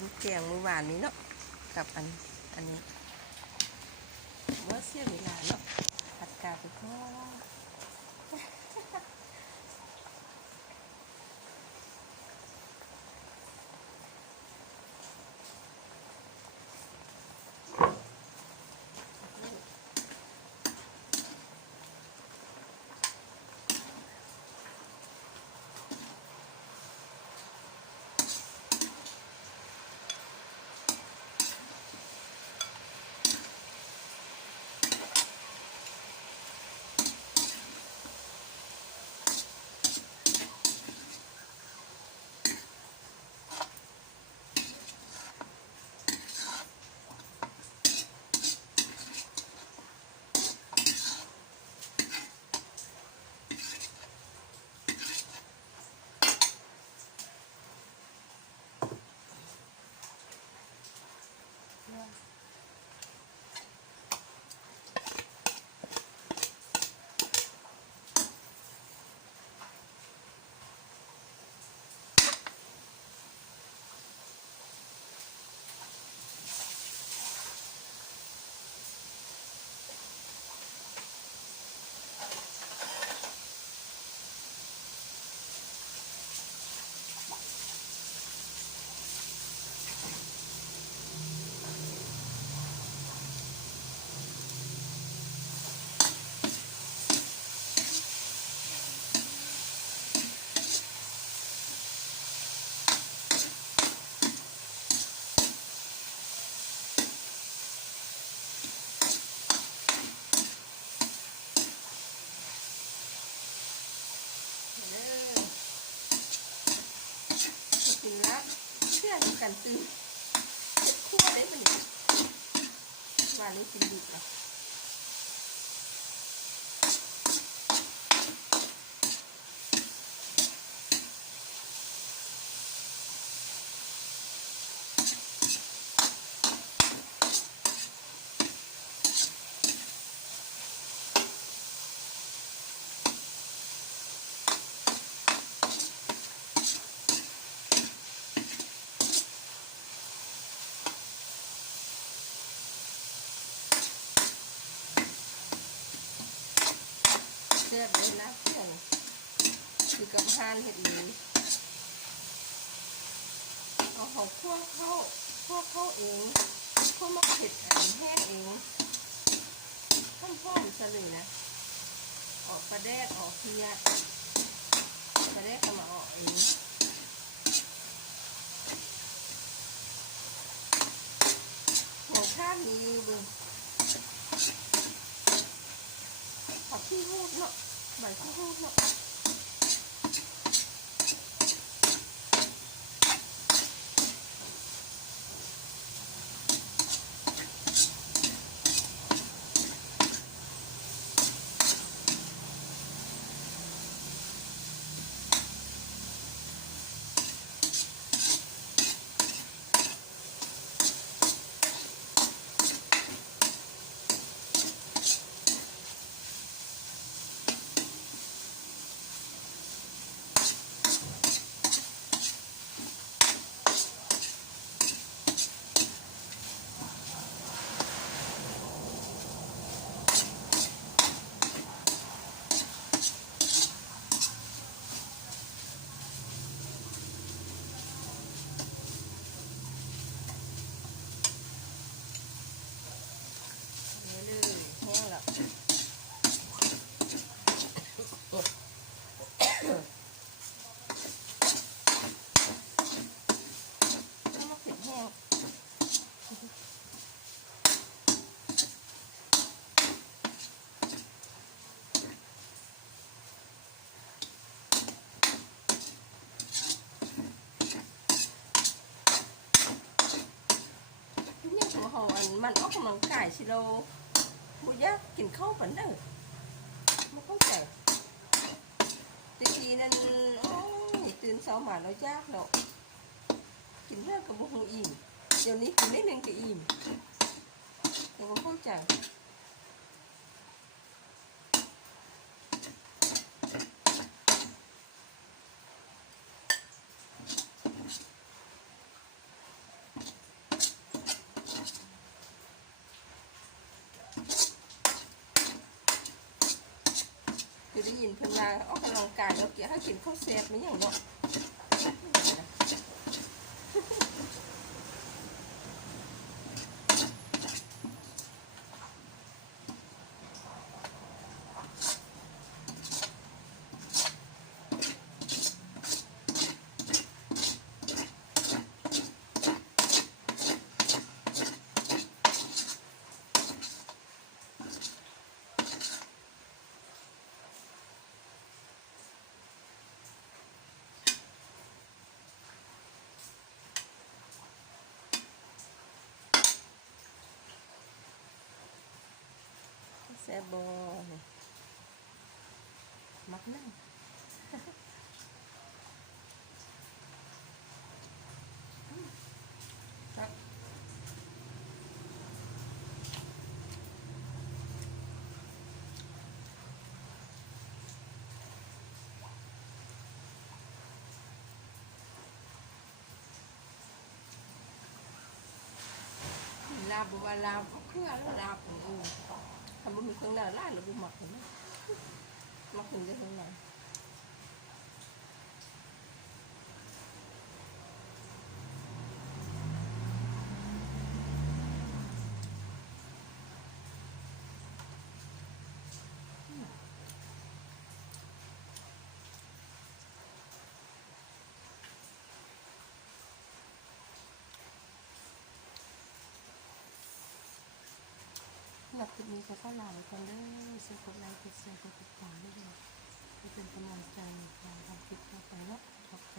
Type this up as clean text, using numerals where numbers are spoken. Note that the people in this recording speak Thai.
ลูกแกงเมื่อวานนี้เนาะกับอันนี้เมื่อเสียเวลาเนาะผัดกาไปก่อนกินละเชื่อในกันซื้อคั่วได้ปะเนี่ยว่านี้กินดิบอ่ะเชื่อเลยนะเพื่อนคือกับห่านเห็ดนี้เอาของคั่วเข้าเองคั่วมะเผ็ดแห้งเองข้าวพ่อมซะเลยนะออกปลาแดกออกเพี้ยปลาแดกก็มาออกเองหัวข้ามมีบึงผักขี้หูดเนาะใบขี้หูดเนาะมันออกกำลังกายชิโร่บุยากกินข้าวปันเด้อไม่เข้าใจทีนั้นโอ้ยตื่นเช้ามาแล้วยากเนาะกินเรื่องกับบุหอิ่มเดี๋ยวนี้กินนิดนึงก็อิ่มแต่ก็เข้าใจ กายเราเกี่ยวให้กินข้าวแซ่บไม่อย่างเนาะแซ่บบนี่มักนั่งครับลาบบัวลาบเครื่องแล้วลาบทำบุญเครื่องแล้วลาบหรือบุหมักเห็นไหมมักถึงจะถึงไหนหลับติดนี้เขาก็ลาไปคนเด้อเสียกดไลค์กดแชร์กดติดตามด้วยเพื่อเป็นกำลังใจในการทำคลิปต่อไปเนาะขอบใจ